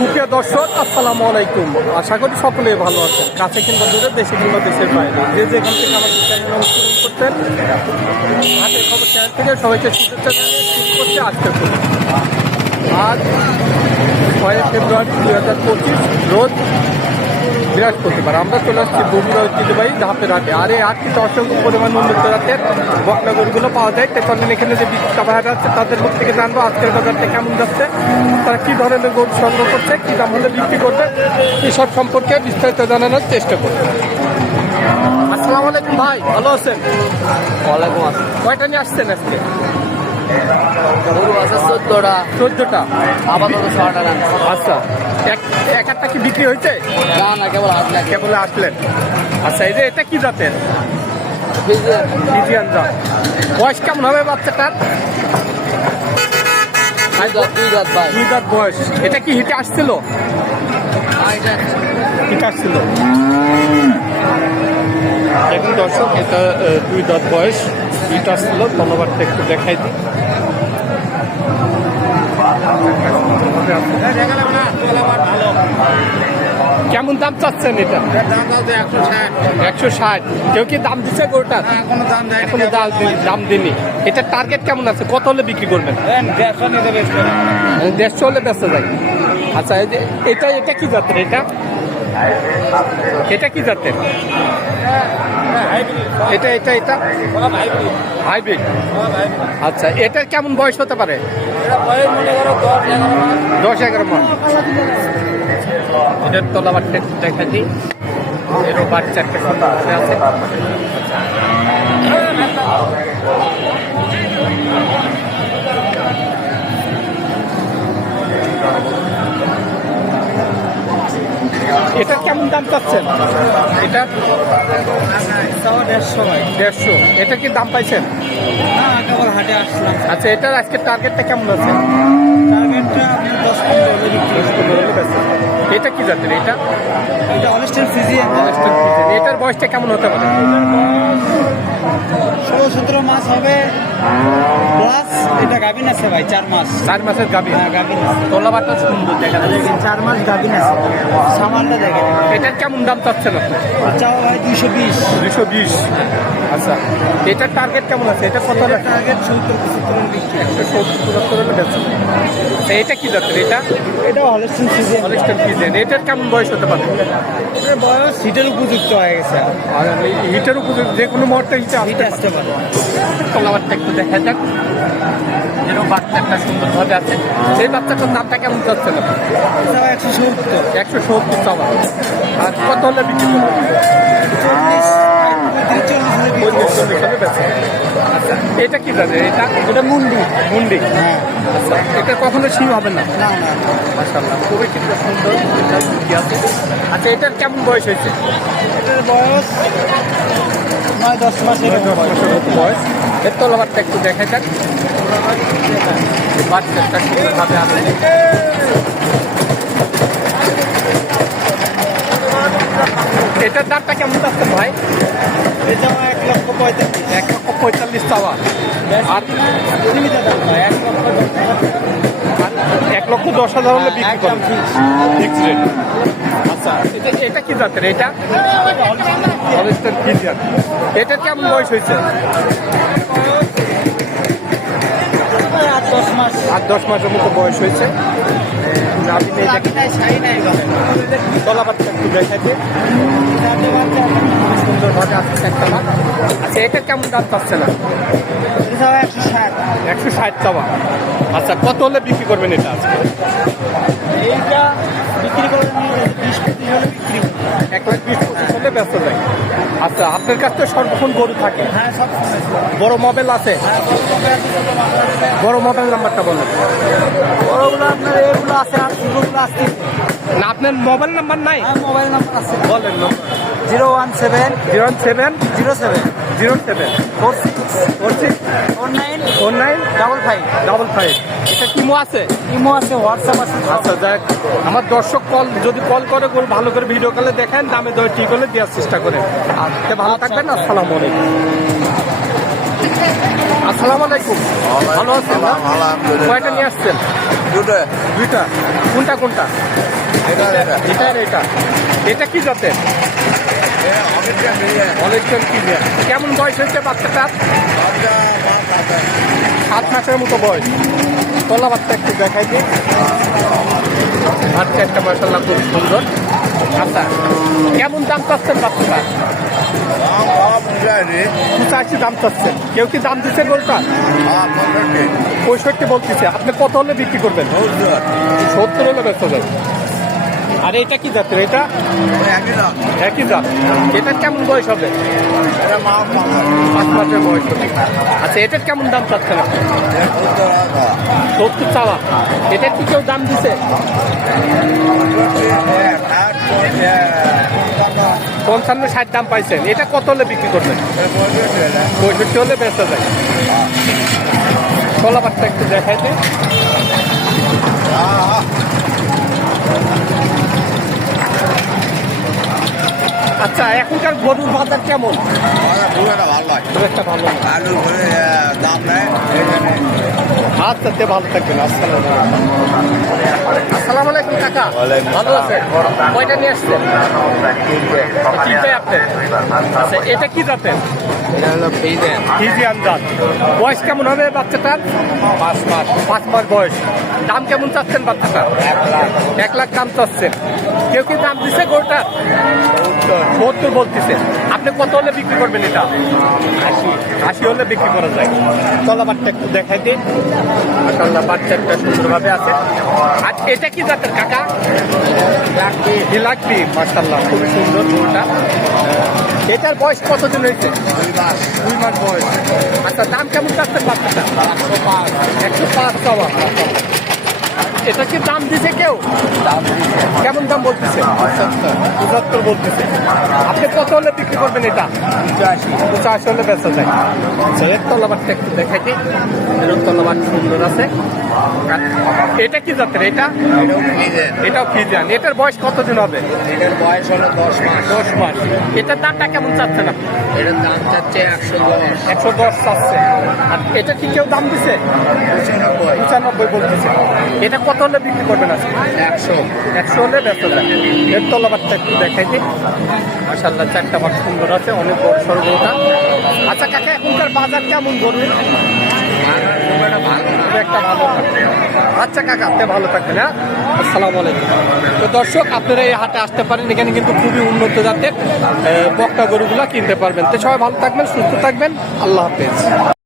সুপ্রিয় দর্শক, আসসালামু আলাইকুম। আশা করি সকলেই ভালো আছেন। কাছে কিংবা দূরে, দেশে কিংবা দেশের বাইরে। যে যেখান থেকে আমাদের চ্যানেল অনুসরণ করতেন হাতের খবর চ্যানেল থেকে সবাইকে শুভেচ্ছা জানিয়ে শুরু করছে আজকের। আজ ছয় ফেব্রুয়ারি দু হাজার পঁচিশ, রোজ বৃহস্পতিবার আমরা চলে আসছি বগুড়া ঐতিহ্যবাহী ধাপের হাটে। আর এই হাটটিতে অসংখ্য পরিমাণ উন্নত জাতের বকনা গরুগুলো পাওয়া যায়। তাই কারণ এখানে যে বিক্রেতা ভাইরা আছে তাদের মুখ থেকে জানব আজকের বাজারটা কেমন যাচ্ছে তারা কী ধরনের গরু সংগ্রহ করছে কী দাম হলে বিক্রি করবে এসব সম্পর্কে বিস্তারিত জানানোর চেষ্টা করবে। আসসালামু আলাইকুম ভাই ভালো আছেন? ওয়ালাইকুম আসসালাম। কয়টা নিয়ে আসছেন আজকে? গরু আছে চোদ্দটা। চোদ্দটা? আপাতত ছটা রান আচ্ছা। এক এক একটা কি বিক্রি হয়েছে? না না কেবল কেবল আসলেন আচ্ছা এই যে এটা কি জাতের? ফিজিয়ান ফিজিয়ান জাত। বয়স কেমন হবে বাচ্চাটার? দুই দাঁত বয়স। এটা কি হিটে আসছিল? হিট আসছিল। এখন দর্শক এটা দুই দাঁত বয়স। হিট আসছিল ধন্যবাদটা একটু দেখাই দিই। কেমন দাম চাচ্ছেন এটা? একশো ষাট। কেউ কি দাম দিচ্ছে গোটা এখনও দাম দিন- দাম দিনি। এটা টার্গেট কেমন আছে? কত হলে বিক্রি করবেন? দেড়শো হলে ব্যস্ত যায় আচ্ছা এটা এটা কি যাত্রা এটা? এটা কি জাতের? এটা এটা এটা? হাইব্রিড আচ্ছা এটার কেমন বয়স হতে পারে? দশ এগারো মাস এটার তলাবারটা একটু দেখা দিই। এরও বাচ্চা একটা আছে। কেমন দাম চাচ্ছেন? এটা দেড়শো দেড়শো। এটা কি দাম পাইছেন? না হাটে আসলাম। আচ্ছা এটার আজকের টার্গেটটা কেমন আছে? টার্গেটটা দশ এটা কি জাতের এটা? এটা অনেস্টের ফিজিয়ান এটার বয়সটা কেমন হতে পারে? ষোলো সতেরো মাস হবে। প্লাস এটা গাভিন আছে ভাই চার মাস। চার মাসের গাভী হ্যাঁ গাভিন তোলাবারটা সুন্দর দেখা যাচ্ছে। চার মাস গাভিন আছে। সামানটা দেখেন। এটার কেমন দাম চাচ্ছেন চাও ভাই দুইশো বিশ। দুশো বিশ। আচ্ছা এটার টার্গেট কেমন আছে? এটা কত টার্গেট সত্তর পঁচাত্তরের বিক্রি একশো সত্তর পঁচাত্তর হলে বেচছেন আচ্ছা এটা কি জাতের? এটা? এটা হলেস্টিন ফিজিয়ান অনেকটা ফিজেন এটার কেমন বয়স হতে পারে? বয়স হিটের উপযুক্ত হয়ে গেছে। আর হিটের উপরে যে কোনো মুহূর্তে হিটে আসতে পারে। তোলাবারটা দেখা যাক যেরকম বাচ্চাটা সুন্দরভাবে আছে। সেই বাচ্চাটার দামটা কেমন যাচ্ছে না একশো সত্তর। একশো সত্তর চাওয়া। আর কত হলে বিক্রি আচ্ছা এটা কি জানে এটা? এটা মুন্ডি। মুন্ডি। হ্যাঁ। আচ্ছা এটা কখনো সিম হবে না? না না। মাসাল্লাহ খুবই কিন্তু সুন্দর। আছে। আচ্ছা এটার কেমন বয়স হয়েছে? এটার বয়স নয় দশ মাস বয়স। এর তলাবারটা একটু দেখা যাক। বাচ্চাটা সুন্দরভাবে আছে এটার দামটা কেমন যাচ্ছে ভাই? এটাও এক লক্ষ পঁয়তাল্লিশ এক লক্ষ পঁয়তাল্লিশ চাওয়া আর এক লক্ষ দশ হাজার। এক লক্ষ দশ হাজার হলে বিক্রি ফিক্স রেট আচ্ছা এটা এটা কি জাতের? এটা? হলিস্টার এটার কেমন বয়স হয়েছে? আট দশ মাস। আট দশ মাসের মতো বয়স হয়েছে। একটু সুন্দরভাবে আসছে একটা মাছ আচ্ছা এটা কেমন দাম পাচ্ছে না? একশো ষাট। চাওয়া। আচ্ছা কত হলে বিক্রি করবেন এটা আজকে? এইটা বিক্রি করে নিয়ে যাচ্ছে, বিশ পঁচিশ হলে বিক্রি এক লাখ বিশ পঁচিশ হলে ব্যস্ত যায় আচ্ছা আপনার কাছ থেকে সর্বক্ষণ গরু থাকে। হ্যাঁ বড় মোবাইল আছে? হ্যাঁ বড় আছে, আছে। মোবাইল নাম্বারটা বলেন। বড়গুলো আপনার এগুলো আছে আর ছোটগুলো আসছে না আপনার মোবাইল নাম্বার নাই? হ্যাঁ মোবাইল নাম্বার আছে। বলেন zero one seven zero seven zero seven. Zero seven. Four six four six four nine four nine double five double five এটা কিমো আছে? ইমো আছে হোয়াটসঅ্যাপ আছে আচ্ছা যাক। আমার দর্শক কল যদি কল করে ভালো করে ভিডিও কলে দেখেন দামে দর ঠিক হলে দেওয়ার চেষ্টা করেন। আজকে ভালো থাকবেন আসসালামু আলাইকুম। আসসালামু আলাইকুম। ভালো আছেন না? কয়টা নিয়ে আসছেন? দুটো। দুইটা। কোনটা কোনটা? এটা এটা। এটা আর এটা। এটা কি জাতের? মিলিয়ে অনেকজন কি কেমন বয়স হয়েছে আছে সাত মাসের মতো বয়স। তলা বাচ্চা একটু দেখাই দিই। বাচ্চা একটা মাসাল্লাহ খুব সুন্দর। আচ্ছা কেমন দাম চাচ্ছেন বাচ্চাটা? পঁচাশি দাম চাচ্ছেন। কেউ কি দাম দিচ্ছে বলতা হ্যাঁ পঁয়ষট্টি বলতেছে। আপনি কত হলে বিক্রি করবেন? সত্তর হলে ব্যস্ত যাবে আর এটা কি জাতের? এটা? একই জাত। এটার কেমন বয়স হবে? পাঁচ পাঁচ মাসের বয়স হবে। আচ্ছা এটার কেমন দাম চাচ্ছেন আপনি? সত্তর চাওয়া। এটার কি কেউ দাম দিছে? পঞ্চান্ন ষাট দাম পাইছেন। এটা কত হলে বিক্রি করবেন? পঁয়ষট্টি হলে বেচা যায়। কলাপাটটা একটু দেখাইতে আচ্ছা এখনকার গরুর বাজার কেমন? খুব একটা ভালো না আলু করে দাম নেয়। আচ্ছা তে ভালো থাকবেন আসসালাম আসসালাম আলাইকুম কাকা। ভালো আছেন? কয়টা নিয়ে আসছেন? আচ্ছা এটা কি ফিজিয়ান। জাত। বয়স কেমন হবে বাচ্চাটার? পাঁচ মাস। পাঁচ মাস বয়স। দাম কেমন চাচ্ছেন বাচ্চাটা এক লাখ। এক লাখ দাম চাচ্ছেন। কেউ কি দাম দিছে গরুটা? সত্তর। বলতেছে। আপনি কত হলে বিক্রি করবেন এটা? আশি। আশি হলে বিক্রি করা যায়। চলা একটু দেখাই দিন মাসাল্লাহ বাচ্চা একটা সুন্দরভাবে আছে। আর এটা কি জাতের কাকা? বিলাকবি মাসাল্লাহ খুবই সুন্দর গরুটা। এটার বয়স কতদিন হয়েছে? দুই মাস। দুই মাস বয়স। আচ্ছা দাম কেমন যাচ্ছে বাচ্চাটা? একশো পাঁচ। একশো পাঁচ এটা কি দাম দিছে কেউ? কেমন দাম বলতেছে? পঁচাত্তর। বলতেছে। আপনি কত হলে বিক্রি করবেন এটা? পঁচাশি। হলে বেচা যায়। এর তলাবারটা একটু দেখাই এর তলাবার সুন্দর আছে। এটা কি জাতের এটা? এটাও ফিজিয়ান এটার বয়স কতদিন হবে? এটার বয়স হলো দশ মাস। দশ মাস। এটার দামটা কেমন চাচ্ছেন আপনি? এটার দাম চাচ্ছে একশো দশ। একশো দশ চাচ্ছে। আর এটা কি কেউ দাম দিছে? পঁচানব্বই। পঁচানব্বই বলতেছে। এটা কত হলে বিক্রি করবেন আজকে? একশো। একশো হলে ব্যস্ত যায় এর তলাবারটা একটু দেখাই দিই। মাসাল্লাহ চারটা বার সুন্দর আছে অনেক বড় সড় গরুটা। আচ্ছা কাকা এখনকার বাজার কেমন গরু একটা ভালো আচ্ছা কাকা আপনি ভালো থাকবেন হ্যাঁ? আসসালামু আলাইকুম। তো দর্শক আপনারা এই হাটে আসতে পারেন এখানে কিন্তু খুবই উন্নত জাতের বকনা গরুগুলা কিনতে পারবেন। তো সবাই ভালো থাকবেন সুস্থ থাকবেন। আল্লাহ হাফেজ।